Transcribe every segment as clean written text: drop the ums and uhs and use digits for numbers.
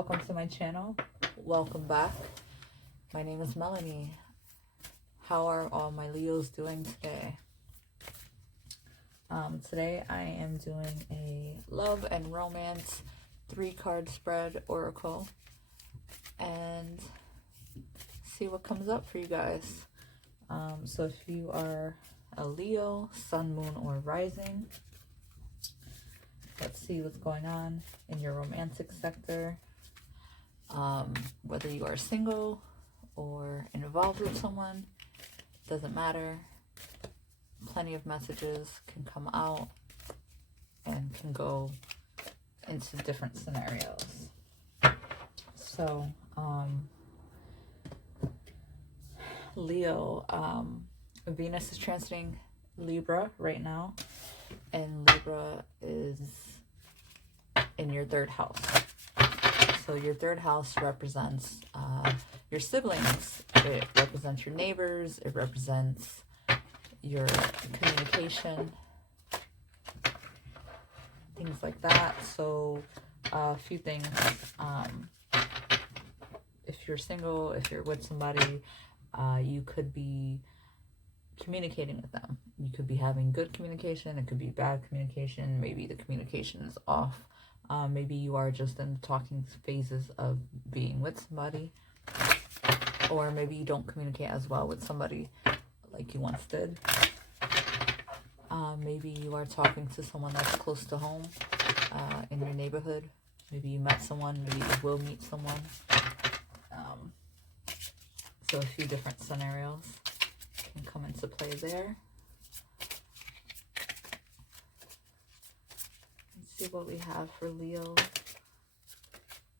welcome to my channel. Welcome back. My name is Melanie. How are all my Leos doing today? Today I am doing a love and romance 3-card spread oracle and see what comes up for you guys. So if you are a Leo, Sun, Moon, or Rising, let's see what's going on in your romantic sector. Whether you are single or involved with someone, doesn't matter. Plenty of messages can come out and can go into different scenarios. So, Leo, Venus is transiting Libra right now, and Libra is in your 3rd house. So your 3rd house represents your siblings. It represents your neighbors. It represents your communication, things like that. So a few things. If you're single, if you're with somebody, you could be communicating with them. You could be having good communication. It could be bad communication. Maybe the communication is off. Maybe you are just in the talking phases of being with somebody, or maybe you don't communicate as well with somebody like you once did. Maybe you are talking to someone that's close to home, in your neighborhood. Maybe you met someone, maybe you will meet someone. So a few different scenarios can come into play there. See what we have for Leo.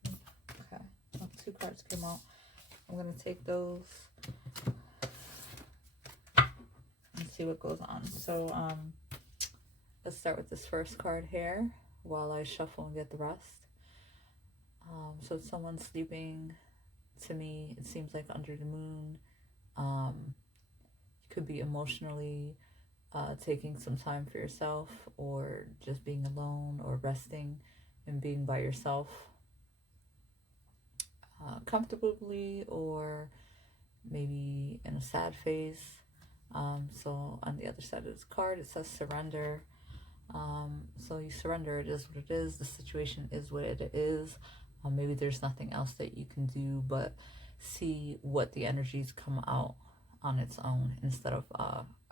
Okay, well, 2 cards came out. I'm going to take those and see what goes on. So let's start with this first card here while I shuffle and get the rest. So it's someone sleeping. To me, it seems like under the moon. You could be emotionally taking some time for yourself, or just being alone, or resting and being by yourself comfortably, or maybe in a sad phase. So on the other side of this card, it says surrender. So you surrender. It is what it is. The situation is what it is. Maybe there's nothing else that you can do but see what the energies come out on its own, instead of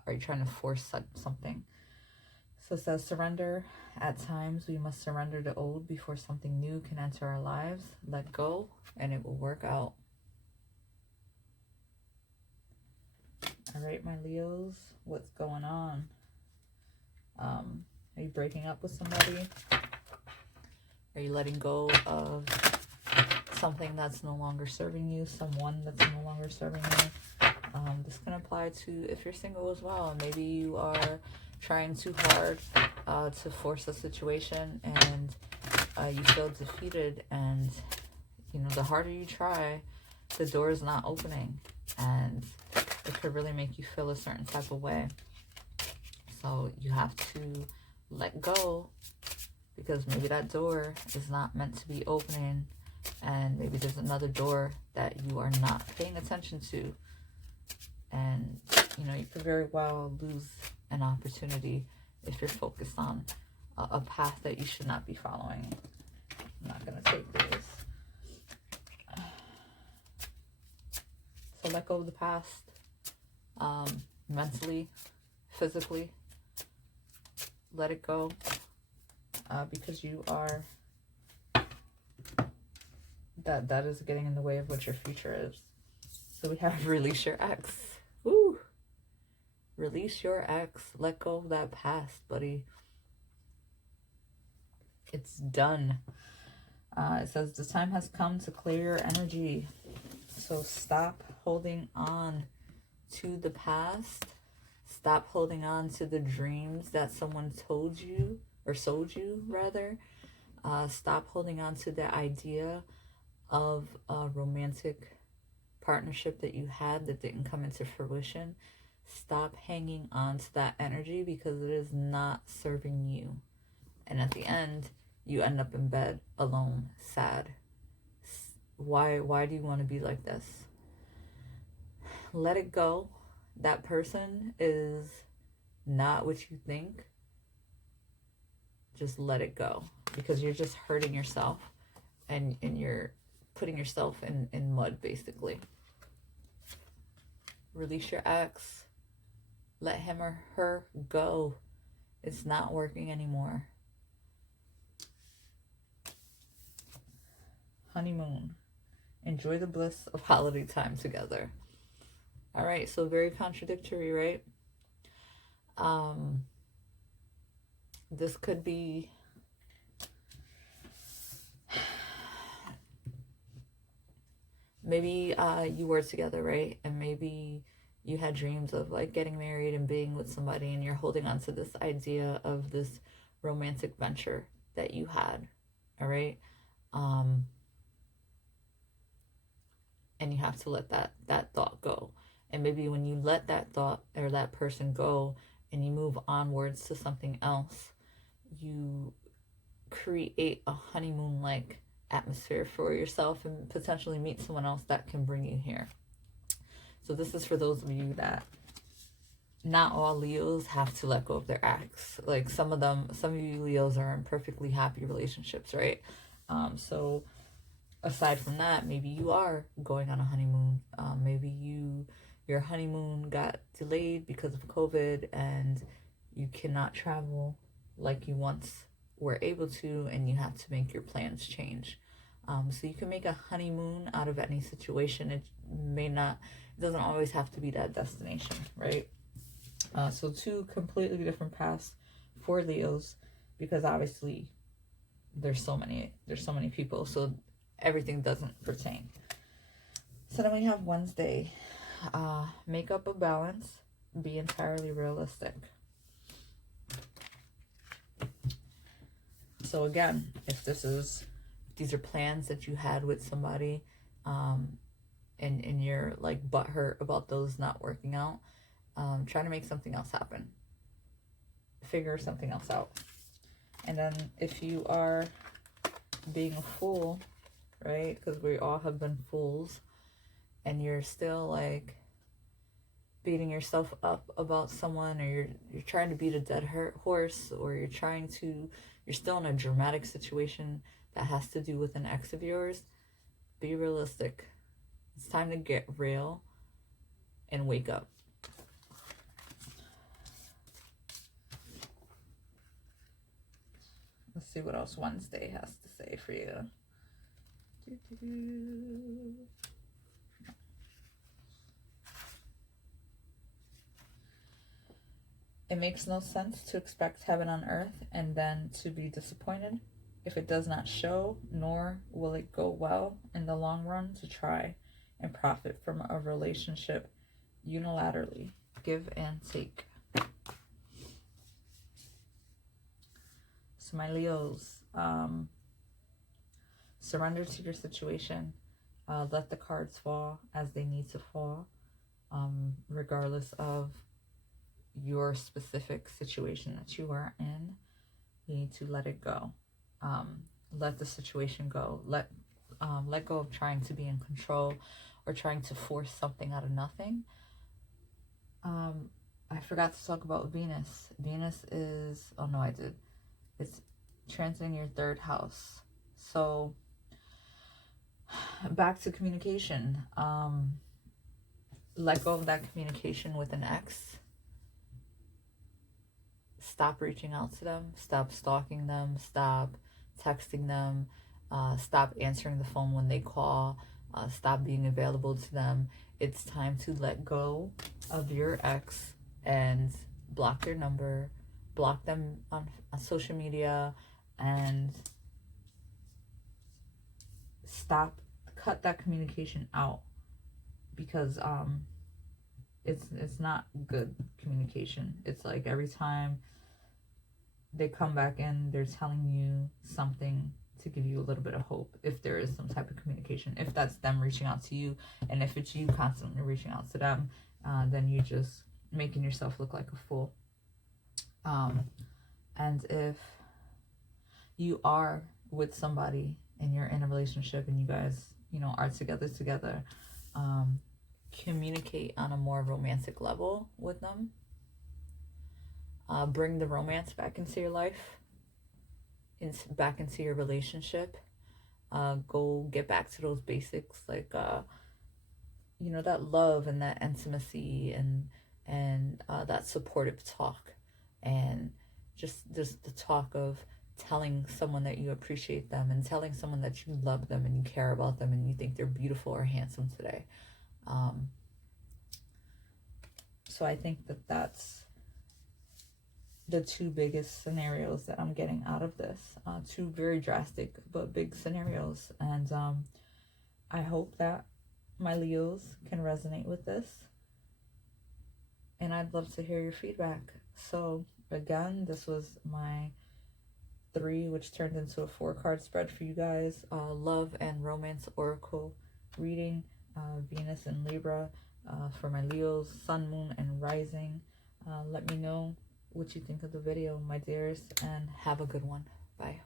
are you trying to force something. So it says surrender. At times we must surrender the old before something new can enter our lives. Let go and it will work out. All right, my Leos, what's going on? Are you breaking up with somebody? Are you letting go of something that's no longer serving you, someone that's no longer serving you? This can apply to if you're single as well. Maybe you are trying too hard to force a situation, and you feel defeated, and you know, the harder you try, the door is not opening, and it could really make you feel a certain type of way. So you have to let go, because maybe that door is not meant to be opening, and maybe there's another door that you are not paying attention to. And, you know, you could very well lose an opportunity if you're focused on a path that you should not be following. I'm not going to take these. So let go of the past, mentally, physically. Let it go, because you are, that is getting in the way of what your future is. So we have release your ex. Woo! Release your ex. Let go of that past, buddy. It's done. It says the time has come to clear your energy. So stop holding on to the past. Stop holding on to the dreams that someone told you, or sold you, rather. Stop holding on to the idea of a romantic partnership that you had that didn't come into fruition. Stop hanging on to that energy, because it is not serving you. And at the end, you end up in bed alone, sad, Why do you want to be like this? Let it go. That person is not what you think. Just let it go, because you're just hurting yourself, and you're putting yourself in mud, basically. Release your ex. Let him or her go. It's not working anymore. Honeymoon. Enjoy the bliss of holiday time together. All right, so very contradictory, right? This could be maybe you were together, right? And maybe you had dreams of like getting married and being with somebody, and you're holding on to this idea of this romantic venture that you had. All right. And you have to let that thought go. And maybe when you let that thought or that person go and you move onwards to something else, you create a honeymoon-like atmosphere for yourself and potentially meet someone else that can bring you here. So this is for those of you that, not all Leos have to let go of their ex. Like some of you Leos are in perfectly happy relationships, right? So aside from that, maybe you are going on a honeymoon. Maybe your honeymoon got delayed because of COVID and you cannot travel like you once were able to, and you have to make your plans change. So you can make a honeymoon out of any situation. It doesn't always have to be that destination, right? So two completely different paths for Leos, because obviously there's so many people, so everything doesn't pertain. So then we have Wednesday. Make up a balance. Be entirely realistic. So again, if these are plans that you had with somebody, and you're like butthurt about those not working out, try to make something else happen. Figure something else out. And then if you are being a fool, right? Because we all have been fools, and you're still like beating yourself up about someone, or you're trying to beat a dead horse, or you're still in a dramatic situation that has to do with an ex of yours. Be realistic. It's time to get real and wake up. Let's see what else Wednesday has to say for you. It makes no sense to expect heaven on earth and then to be disappointed if it does not show, nor will it go well in the long run to try and profit from a relationship unilaterally. Give and take. So my Leos, surrender to your situation. Let the cards fall as they need to fall, regardless of your specific situation that you are in. You need to let it go. Let the situation go. Let go of trying to be in control or trying to force something out of nothing. I forgot to talk about Venus. Venus is, oh no, I did. It's transiting your third house. So back to communication. Let go of that communication with an ex. Stop reaching out to them. Stop stalking them. Stop texting them. Stop answering the phone when they call. Stop being available to them. It's time to let go of your ex and block their number, block them on social media, and cut that communication out, because it's not good communication. It's like every time they come back in, they're telling you something to give you a little bit of hope, if there is some type of communication. If that's them reaching out to you, and if it's you constantly reaching out to them, then you're just making yourself look like a fool. And if you are with somebody and you're in a relationship and you guys you know, are together, communicate on a more romantic level with them. Bring the romance back into your life, back into your relationship. Go get back to those basics, like you know, that love and that intimacy and that supportive talk, and just the talk of telling someone that you appreciate them, and telling someone that you love them and you care about them and you think they're beautiful or handsome today. So I think that that's the two biggest scenarios that I'm getting out of this. Two very drastic but big scenarios. And I hope that my Leos can resonate with this. And I'd love to hear your feedback. So again, this was my 3, which turned into a 4-card spread for you guys. Love and romance oracle reading. Venus and Libra for my Leos, Sun, Moon, and Rising. Let me know what you think of the video, my dears, and have a good one. Bye.